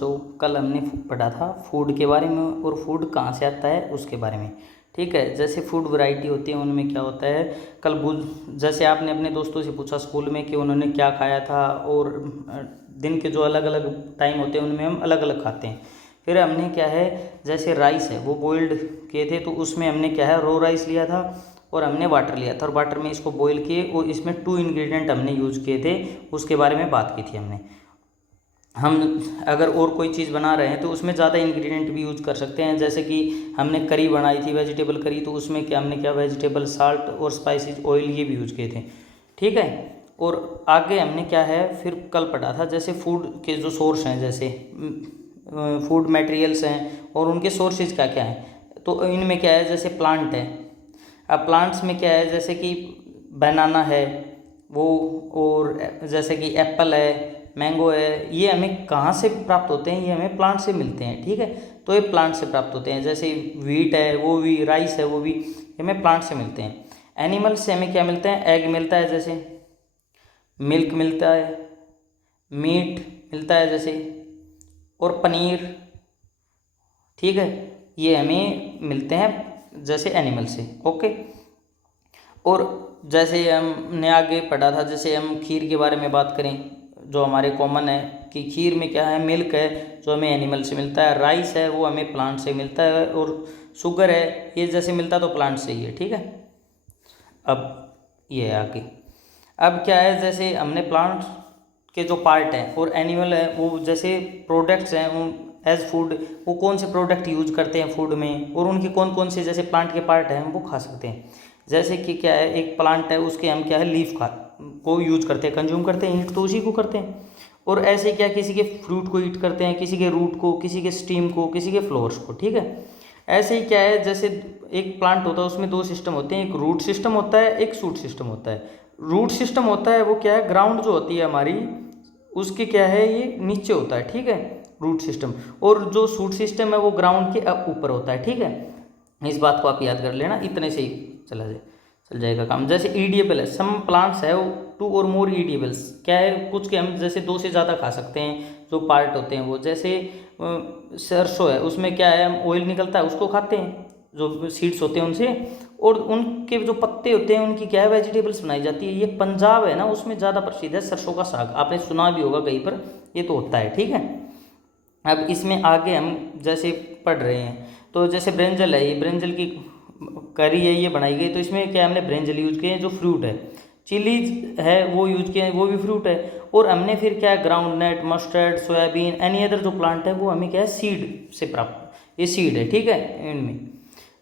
तो कल हमने पढ़ा था फूड के बारे में और फूड कहाँ से आता है उसके बारे में। ठीक है, जैसे फूड वैरायटी होती है उनमें क्या होता है, कल जैसे आपने अपने दोस्तों से पूछा स्कूल में कि उन्होंने क्या खाया था, और दिन के जो अलग अलग टाइम होते हैं उनमें हम अलग अलग खाते हैं। फिर हमने क्या है, जैसे राइस है वो बॉइल्ड किए थे, तो उसमें हमने क्या है रो राइस लिया था और हमने वाटर लिया था, और वाटर में इसको बॉईल किए और इसमें 2 इंग्रेडिएंट हमने यूज़ किए थे, उसके बारे में बात की थी हमने। हम अगर और कोई चीज़ बना रहे हैं तो उसमें ज़्यादा इंग्रेडिएंट भी यूज़ कर सकते हैं, जैसे कि हमने करी बनाई थी वेजिटेबल करी, तो उसमें क्या हमने क्या वेजिटेबल साल्ट और स्पाइसेस ऑयल ये भी यूज़ किए थे। ठीक है, और आगे हमने क्या है फिर कल पढ़ा था जैसे फूड के जो सोर्स हैं, जैसे फूड मटेरियल्स हैं और उनके सोर्सेज क्या क्या हैं। तो इनमें क्या है, जैसे प्लांट है। अब प्लांट्स में क्या है, जैसे कि बनाना है वो, और जैसे कि एप्पल है, मैंगो है, ये हमें कहाँ से प्राप्त होते हैं, ये हमें प्लांट से मिलते हैं। ठीक है, तो ये प्लांट से प्राप्त होते हैं। जैसे व्हीट है वो भी, राइस है वो भी, ये हमें प्लांट से मिलते हैं। एनिमल से हमें क्या मिलता है, एग मिलता है, जैसे मिल्क मिलता है, मीट मिलता है जैसे, और पनीर। ठीक है, ये हमें मिलते हैं जैसे एनिमल से। ओके, और जैसे हमने आगे पढ़ा था, जैसे हम खीर के बारे में बात करें, जो हमारे कॉमन है कि खीर में क्या है, मिल्क है जो हमें एनिमल से मिलता है, राइस है वो हमें प्लांट से मिलता है, और शुगर है ये जैसे मिलता तो प्लांट से ही है। ठीक है, अब ये है आगे। अब क्या है, जैसे हमने प्लांट के जो पार्ट हैं और एनिमल है वो जैसे प्रोडक्ट्स हैं उन एज फूड, वो कौन से प्रोडक्ट यूज करते हैं फूड में, और उनके कौन कौन से जैसे प्लांट के पार्ट हैं हम वो खा सकते हैं। जैसे कि क्या है, एक प्लांट है उसके हम क्या है लीफ को यूज करते हैं, कंज्यूम करते हैं, ईट तो उसी को करते हैं। और ऐसे क्या किसी के फ्रूट को ईट करते हैं, किसी के रूट को, किसी के स्टीम को, किसी के फ्लोर्स को। ठीक है, ऐसे ही क्या है, जैसे एक प्लांट होता है उसमें 2 सिस्टम होते हैं, एक रूट सिस्टम होता है, एक शूट सिस्टम होता है। रूट सिस्टम होता है वो क्या है, ग्राउंड जो होती है हमारी उसके क्या है ये नीचे होता है। ठीक है, रूट सिस्टम। और जो शूट सिस्टम है वो ग्राउंड के ऊपर होता है। ठीक है, इस बात को आप याद कर लेना, इतने से ही चल जाएगा काम। जैसे ईडिएबल है, सम प्लांट्स है वो 2 और मोर ईडिएबल्स, क्या है कुछ के हम जैसे 2 से ज़्यादा खा सकते हैं जो पार्ट होते हैं वो। जैसे सरसों है उसमें क्या है, हम ऑयल निकलता है उसको खाते हैं, जो सीड्स होते हैं उनसे, और उनके जो पत्ते होते हैं उनकी क्या है वेजिटेबल्स बनाई जाती है। ये पंजाब है ना उसमें ज़्यादा प्रसिद्ध है सरसों का साग, आपने सुना भी होगा कहीं पर, ये तो होता है। ठीक है, अब इसमें आगे हम जैसे पढ़ रहे हैं, तो जैसे ब्रिंजल है, ये ब्रिंजल की करी है ये बनाई गई, तो इसमें क्या हमने ब्रिंजल यूज किए हैं जो फ्रूट है। चिलीज है वो यूज किए हैं, वो भी फ्रूट है। और हमने फिर क्या groundnut, mustard, soybean, any other जो प्लांट है वो हमें क्या है सीड से प्राप्त, ये सीड है। ठीक है इनमें,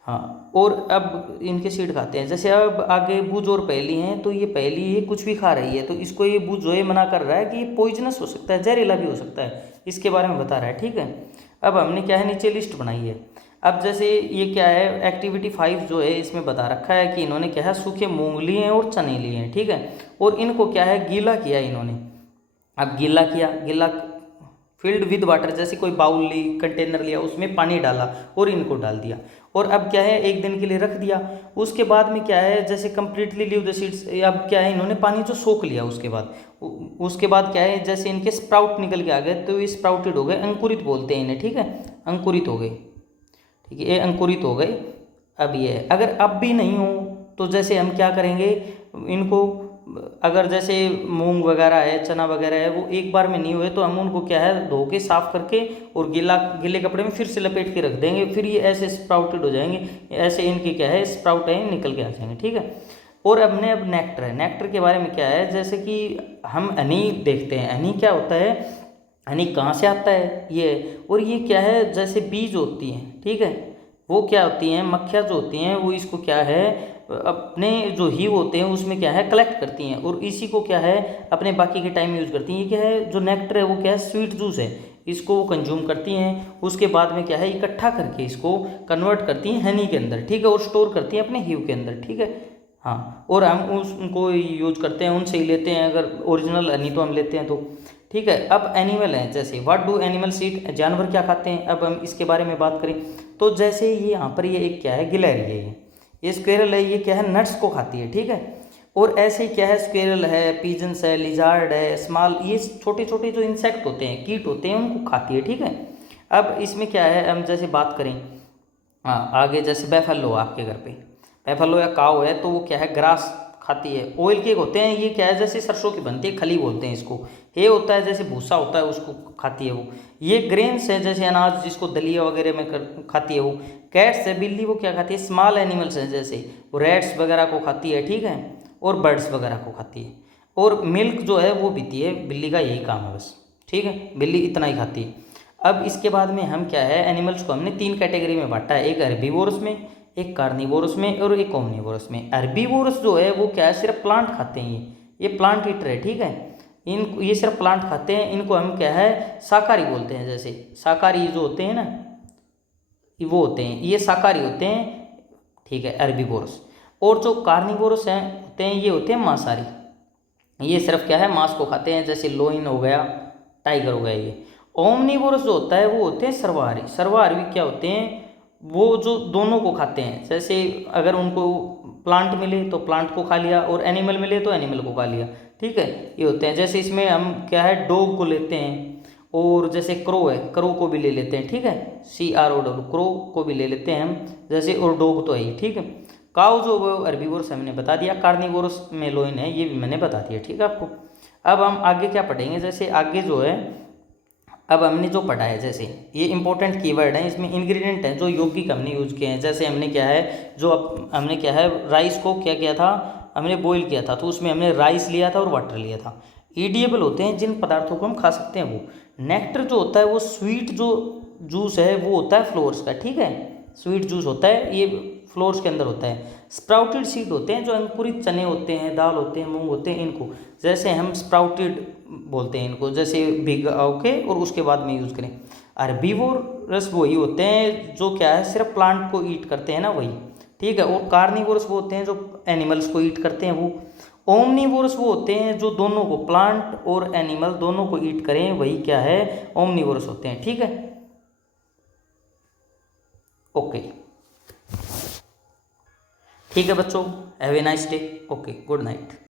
हाँ। और अब इनके सीड खाते हैं। जैसे अब आगे बुझ और पहेली हैं, तो ये पहेली ये कुछ भी खा रही है, तो इसको ये बुझ जो ये मना कर रहा है कि ये पॉइजनस हो सकता है, जहरीला भी हो सकता है, इसके बारे में बता रहा है। ठीक है, अब हमने क्या है नीचे लिस्ट बनाई है। अब जैसे ये क्या है एक्टिविटी 5 जो है इसमें बता रखा है कि इन्होंने क्या है सूखे मूंग लिए हैं और चने लिए हैं। ठीक है, और इनको क्या है गीला किया इन्होंने। अब गीला किया, गीला फिल्ड विद वाटर, जैसे कोई बाउल ली, कंटेनर लिया, उसमें पानी डाला और इनको डाल दिया, और अब क्या है 1 दिन के लिए रख दिया। उसके बाद में क्या है, जैसे कंप्लीटली लीव द सीड्स, अब क्या है इन्होंने पानी जो सोख लिया, उसके बाद उसके बाद क्या है जैसे इनके स्प्राउट निकल के आ गए, तो ये स्प्राउटेड हो गए, अंकुरित बोलते हैं इन्हें। ठीक है, अंकुरित हो गए। ठीक है, ये अंकुरित हो गए। अब ये है, अगर अब भी नहीं हो तो जैसे हम क्या करेंगे इनको, अगर जैसे मूंग वगैरह है, चना वगैरह है, वो एक बार में नहीं हुए तो हम उनको क्या है धो के साफ करके और गीले कपड़े में फिर से लपेट के रख देंगे, फिर ये ऐसे स्प्राउटेड हो जाएंगे, ऐसे इनके क्या है स्प्राउट है निकल के आ जाएंगे। ठीक है, और हमने अब नेक्टर है, नेक्टर के बारे में क्या है, जैसे कि हम हनी देखते हैं, हनी क्या होता है, हनी कहाँ से आता है ये, और ये क्या है जैसे बीज होती हैं। ठीक है, वो क्या होती हैं, मक्खियाँ जो होती हैं वो इसको क्या है अपने जो हीव होते हैं उसमें क्या है कलेक्ट करती हैं, और इसी को क्या है अपने बाकी के टाइम यूज़ करती हैं। ये क्या है जो नेक्टर है वो क्या है स्वीट जूस है, इसको वो कंज्यूम करती हैं। उसके बाद में क्या है इकट्ठा करके इसको कन्वर्ट करती हैं हनी के अंदर। ठीक है, और स्टोर करती हैं अपने हीव के अंदर। ठीक है, हाँ, और हम उनको यूज करते हैं, उनसे ही लेते हैं, अगर ओरिजिनल हनी तो हम लेते हैं तो। ठीक है, अब एनिमल हैं, जैसे व्हाट डू एनिमल्स ईट, जानवर क्या खाते हैं, अब हम इसके बारे में बात करें तो जैसे ये यहाँ पर ये एक क्या है गिलहरी है, ये स्क्वेरल है, ये क्या है नट्स को खाती है। ठीक है, और ऐसे ही क्या है, स्क्वेरल है, पिजन्स है, लिजार्ड है, स्मॉल, ये छोटे छोटे जो इंसेक्ट होते हैं, कीट होते हैं, उनको खाती है। ठीक है, अब इसमें क्या है, हम जैसे बात करें, हाँ आगे जैसे बैफेलो आपके घर पे, बैफेलो या काऊ है, तो वो क्या है, ग्रास खाती है। ऑयल केक होते हैं, ये क्या है, जैसे सरसों की बनती है, खली बोलते हैं इसको। हे होता है जैसे भूसा होता है, उसको खाती है वो। ये ग्रेन्स है जैसे अनाज, जिसको दलिया वगैरह में खाती है वो। कैट्स है, बिल्ली, वो क्या खाती है, स्मॉल एनिमल्स है, जैसे वो रैट्स वगैरह को खाती है। ठीक है, और बर्ड्स वगैरह को खाती है। और मिल्क जो है वो पीती है, बिल्ली का यही काम है बस। ठीक है, बिल्ली इतना ही खाती है। अब इसके बाद में हम क्या है, एनिमल्स को हमने 3 कैटेगरी में बांटा है, एक हेर्बिवोरस में, एक कार्निवोरस में, और एक ओमनिवोरस में। हेर्बिवोरस जो है वो क्या है, सिर्फ प्लांट खाते हैं, ये प्लांट ईटर है। ठीक है, इन ये सिर्फ प्लांट खाते हैं, इनको हम क्या है, शाकाहारी बोलते हैं। जैसे शाकाहारी जो होते हैं ना, वो होते हैं, ये शाकाहारी होते हैं। ठीक है, हेर्बिवोरस। और जो कार्निवोरस हैं होते हैं, ये होते हैं मांसाहारी, ये सिर्फ क्या है, मांस को खाते हैं, जैसे लोइन हो गया, टाइगर हो गया। ये ओमनिवोरस जो होता है वो होते हैं सर्वाहारी। सर्वाहारी भी क्या होते हैं, वो जो दोनों को खाते हैं, जैसे अगर उनको प्लांट मिले तो प्लांट को खा लिया, और एनिमल मिले तो एनिमल को खा लिया। ठीक है, ये होते हैं। जैसे इसमें हम क्या है, डॉग को लेते हैं, और जैसे क्रो है, क्रो को भी ले लेते हैं। ठीक है, CROW, क्रो को भी ले लेते हैं हम, जैसे, और डॉग तो है ही। ठीक है, काऊ जो वो हेर्बिवोरस हमने बता दिया, कार्निवोरस में लोइन है, ये भी मैंने बता दिया। ठीक है आपको। अब हम आगे क्या पढ़ेंगे, जैसे आगे जो है, अब हमने जो पढ़ा है, जैसे ये इंपॉर्टेंट कीवर्ड है, इसमें इंग्रेडिएंट है जो यौगिक हमने यूज किए हैं। जैसे हमने क्या है, जो हमने क्या है, राइस को क्या किया था, हमने बॉईल किया था, तो उसमें हमने राइस लिया था और वाटर लिया था। ईडिएबल होते हैं जिन पदार्थों को हम खा सकते हैं वो। नेक्टर जो होता है वो स्वीट जो जूस है वो होता है फ्लोर्स का। ठीक है, स्वीट जूस होता है, ये फ्लोर्स के अंदर होता है। स्प्राउटेड सीड होते हैं, जो अंकुरित चने होते हैं, दाल होते हैं, मूंग होते हैं, इनको जैसे हम स्प्राउटेड बोलते हैं इनको, जैसे भिगाओ के और उसके बाद में यूज़ करें। हेर्बिवोरस वही होते हैं जो क्या है, सिर्फ प्लांट को ईट करते हैं ना, वही। ठीक है, और कार्निवोरस वो होते हैं जो एनिमल्स को ईट करते हैं वो। ओमनिवोरस वो होते हैं जो दोनों को, प्लांट और एनिमल दोनों को ईट करें, वही क्या है, ओमनिवोरस होते हैं। ठीक है, ओके। ठीक है बच्चों, have a nice day. Okay, good night.